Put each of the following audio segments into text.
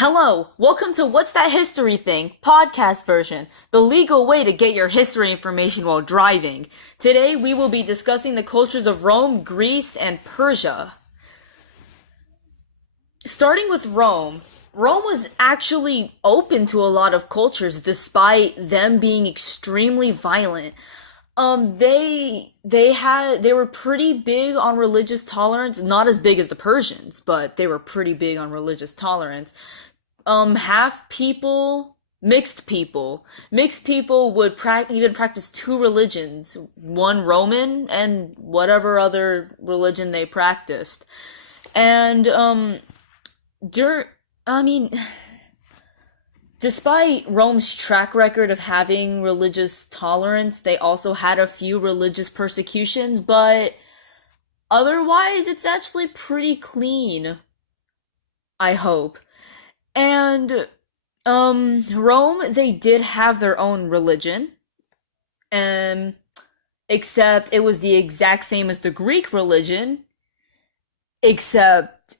Hello, welcome to What's That History Thing podcast version, the legal way to get your history information while driving. Today we will be discussing the cultures of Rome, Greece, and Persia. Starting with Rome, Rome was actually open to a lot of cultures despite them being extremely violent. They were pretty big on religious tolerance, not as big as the Persians, but they were pretty big on religious tolerance. Half people, mixed people would even practice two religions, one Roman and whatever other religion they practiced. And, dur- I mean, despite Rome's track record of having religious tolerance, they also had a few religious persecutions, but otherwise, it's actually pretty clean, I hope. And Rome, they did have their own religion, um, except it was the exact same as the Greek religion, except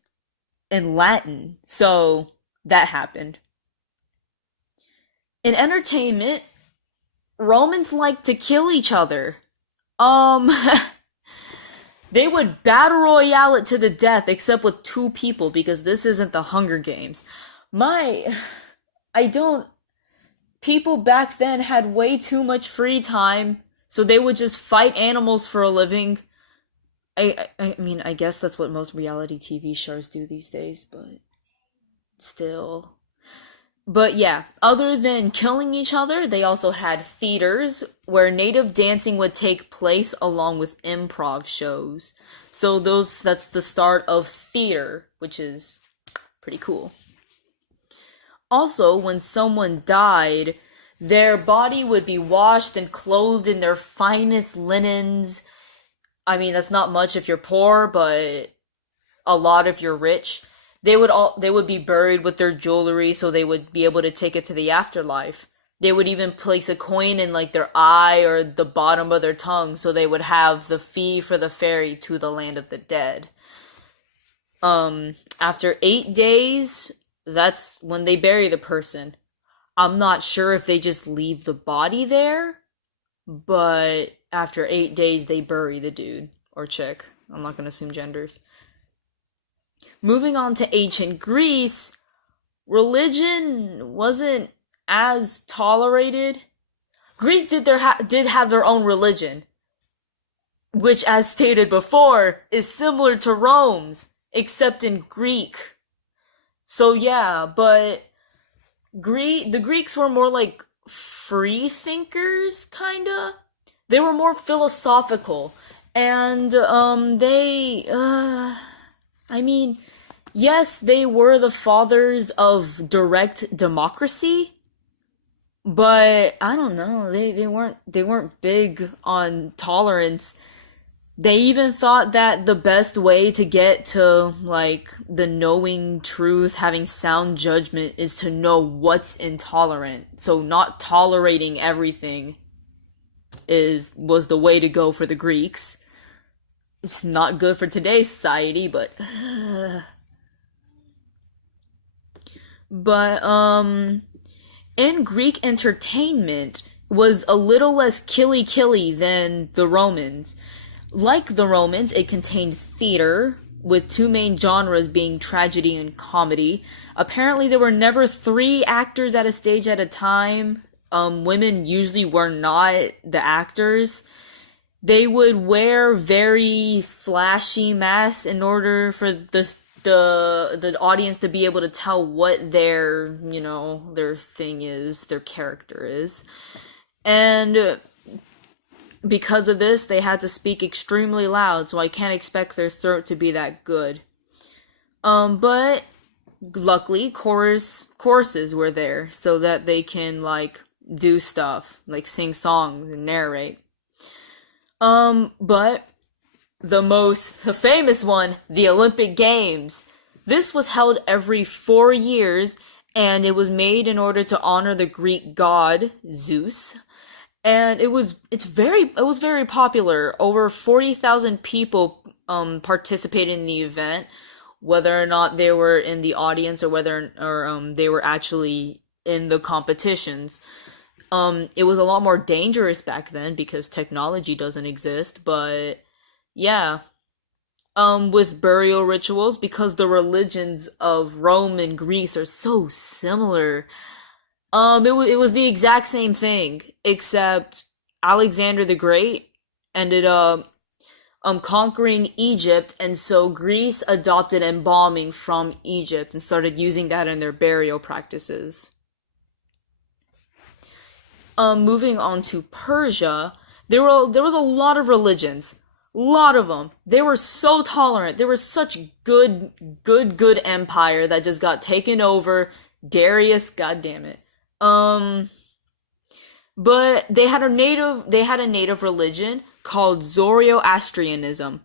in Latin. So that happened. In entertainment, Romans like to kill each other. Um, they would battle royale it to the death, except with two people, because this isn't the Hunger Games. My, I don't, people back then had way too much free time, so they would just fight animals for a living. I mean, I guess that's what most reality TV shows do these days, but still. But yeah, other than killing each other, they also had theaters where native dancing would take place along with improv shows. So that's the start of theater, which is pretty cool. Also, when someone died, their body would be washed and clothed in their finest linens. I mean, that's not much if you're poor, but a lot if you're rich. They would be buried with their jewelry so they would be able to take it to the afterlife. They would even place a coin in like their eye or the bottom of their tongue so they would have the fee for the ferry to the land of the dead. After 8 days, that's when they bury the person. I'm not sure if they just leave the body there, but after 8 days, they bury the dude or chick. I'm not gonna assume genders. Moving on to ancient Greece, religion wasn't as tolerated. Greece did have their own religion, which, as stated before, is similar to Rome's, except in Greek. So yeah, but the Greeks were more like free thinkers, kinda. They were more philosophical, and I mean, yes, they were the fathers of direct democracy, but I don't know. They weren't big on tolerance. They even thought that the best way to get to like the knowing truth, having sound judgment is to know what's intolerant. So not tolerating everything is was the way to go for the Greeks. It's not good for today's society, but in Greek entertainment was a little less killy than the Romans. Like the Romans, it contained theater, with two main genres being tragedy and comedy. Apparently, there were never three actors at a stage at a time. Women usually were not the actors. They would wear very flashy masks in order for the audience to be able to tell what their thing is, their character is. And because of this, they had to speak extremely loud, so I can't expect their throat to be that good. But luckily, choruses were there so that they can like do stuff like sing songs and narrate. But the famous one, the Olympic Games. This was held every 4 years, and it was made in order to honor the Greek god Zeus. And it was very popular. Over 40,000 people participated in the event, whether or not they were in the audience or whether or they were actually in the competitions. It was a lot more dangerous back then because technology doesn't exist, but yeah. With burial rituals, because the religions of Rome and Greece are so similar. It was the exact same thing, except Alexander the Great ended up conquering Egypt, and so Greece adopted embalming from Egypt and started using that in their burial practices. Moving on to Persia, there was a lot of religions, lot of them. They were so tolerant. They were such good empire that just got taken over. Darius, god damn it. Um, but they had a native religion called Zoroastrianism.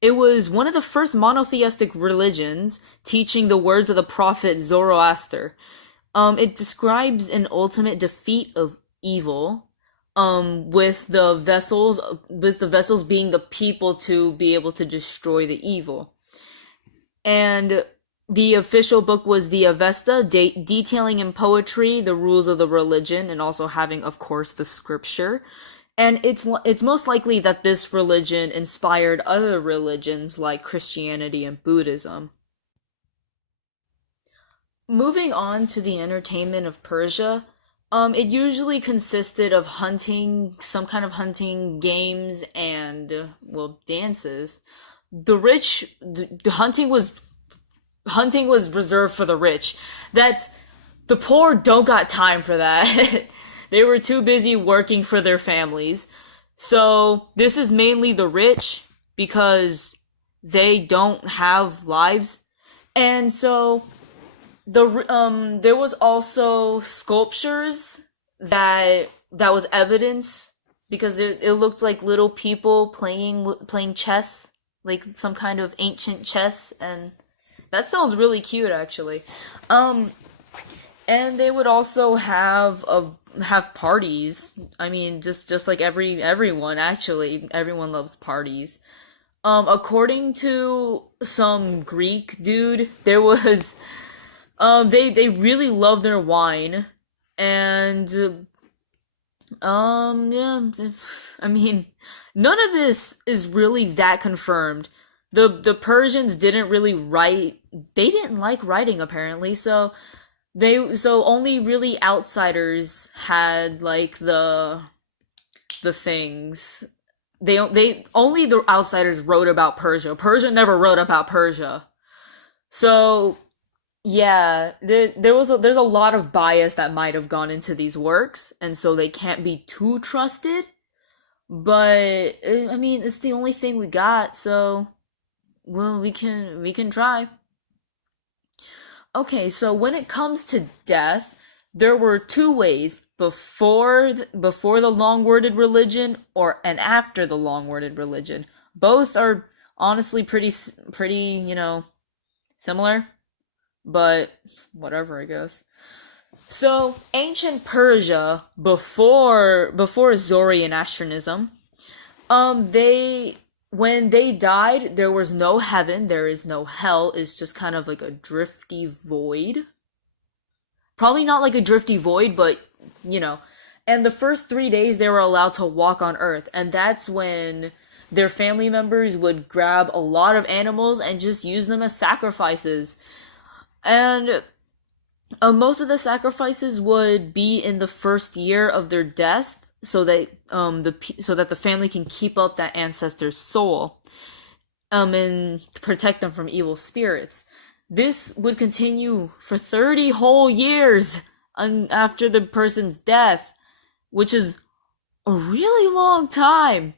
It was one of the first monotheistic religions, teaching the words of the prophet Zoroaster. It describes an ultimate defeat of evil, with the vessels being the people to be able to destroy the evil. And the official book was the Avesta, detailing in poetry the rules of the religion and also having, of course, the scripture. And it's most likely that this religion inspired other religions like Christianity and Buddhism. Moving on to the entertainment of Persia, it usually consisted of hunting, some kind of hunting games, and well, dances. The hunting was reserved for the rich. That the poor don't got time for that. They were too busy working for their families. So this is mainly the rich because they don't have lives. And so there was also sculptures that was evidence because it looked like little people playing chess, like some kind of ancient chess, and that sounds really cute actually. Um and they would also have parties. I mean, just like everyone actually, everyone loves parties. According to some Greek dude, there was they really love their wine, and yeah, I mean, none of this is really that confirmed. The Persians didn't really write. They didn't like writing apparently, so only really outsiders had like the things. They only the outsiders wrote about Persia. Persia never wrote about Persia. So yeah, there's a lot of bias that might have gone into these works, and so they can't be too trusted. But I mean, it's the only thing we got, so well, we can try. Okay, so when it comes to death, there were two ways before the long-worded religion or and after the long-worded religion. Both are honestly pretty, similar, but whatever, I guess. So, ancient Persia before Zoroastrianism, they when they died, there was no heaven, there is no hell. It's just kind of like a drifty void. Probably not like a drifty void, but you know. And the first 3 days they were allowed to walk on Earth, and that's when their family members would grab a lot of animals and just use them as sacrifices. And most of the sacrifices would be in the first year of their death, so that the family can keep up that ancestor's soul, and protect them from evil spirits. This would continue for 30 whole years after the person's death, which is a really long time.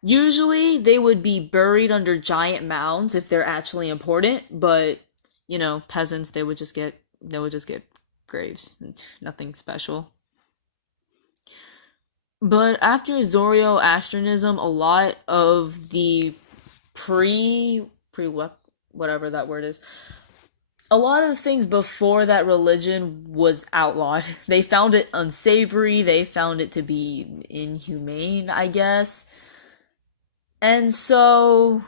Usually, they would be buried under giant mounds if they're actually important, but peasants, they would just get graves, nothing special. But after Zoroastrianism, a lot of the pre what whatever that word is, a lot of the things before that religion was outlawed. They found it unsavory. They found it to be inhumane, I guess. And so,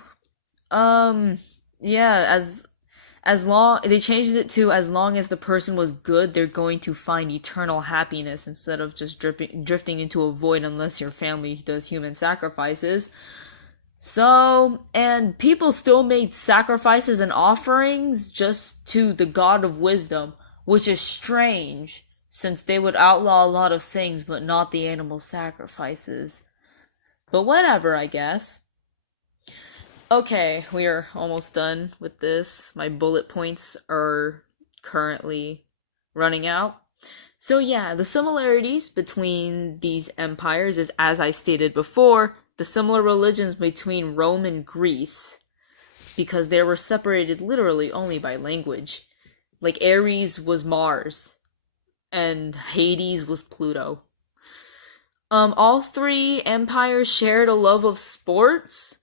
um, yeah, as long they changed it to as long as the person was good, they're going to find eternal happiness instead of just drifting into a void unless your family does human sacrifices. So, and people still made sacrifices and offerings just to the god of wisdom, which is strange since they would outlaw a lot of things but not the animal sacrifices. But whatever, I guess. Okay, we are almost done with this. My bullet points are currently running out. So, yeah, the similarities between these empires is, as I stated before, the similar religions between Rome and Greece, because they were separated literally only by language. Like, Ares was Mars, and Hades was Pluto. All three empires shared a love of sports.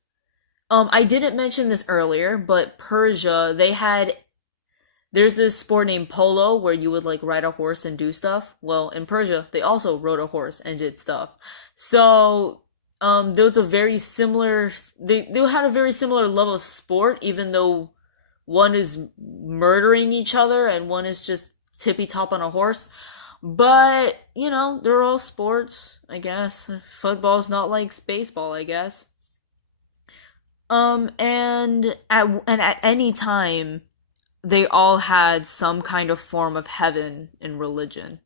I didn't mention this earlier, but Persia, there's this sport named polo where you would like ride a horse and do stuff. Well, in Persia, they also rode a horse and did stuff. So, there was a very similar, they had a very similar love of sport, even though one is murdering each other and one is just tippy top on a horse. But, they're all sports, I guess. Football's not like baseball, I guess. And at any time, they all had some kind of form of heaven in religion.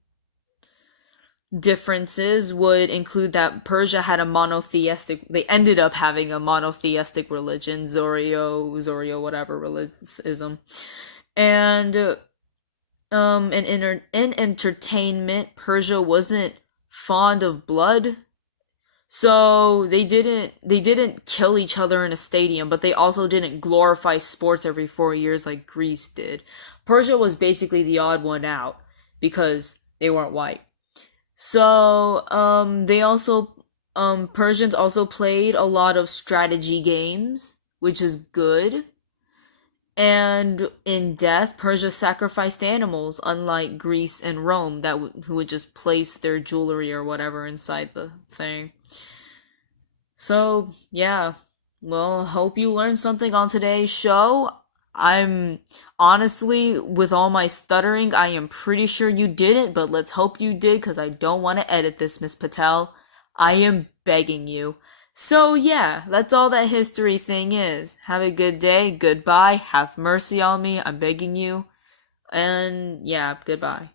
Differences would include that Persia had a monotheistic, they ended up having a monotheistic religion, Zorio, whatever religion. And, in entertainment, Persia wasn't fond of blood. So they didn't kill each other in a stadium, but they also didn't glorify sports every 4 years like Greece did. Persia was basically the odd one out because they weren't white. So they also Persians also played a lot of strategy games, which is good. And in death, Persia sacrificed animals, unlike Greece and Rome who would just place their jewelry or whatever inside the thing. So, yeah. Well, hope you learned something on today's show. I'm honestly, with all my stuttering, I am pretty sure you didn't, but let's hope you did because I don't want to edit this, Miss Patel. I am begging you. So, yeah, that's all that history thing is. Have a good day. Goodbye. Have mercy on me. I'm begging you. And, yeah, goodbye.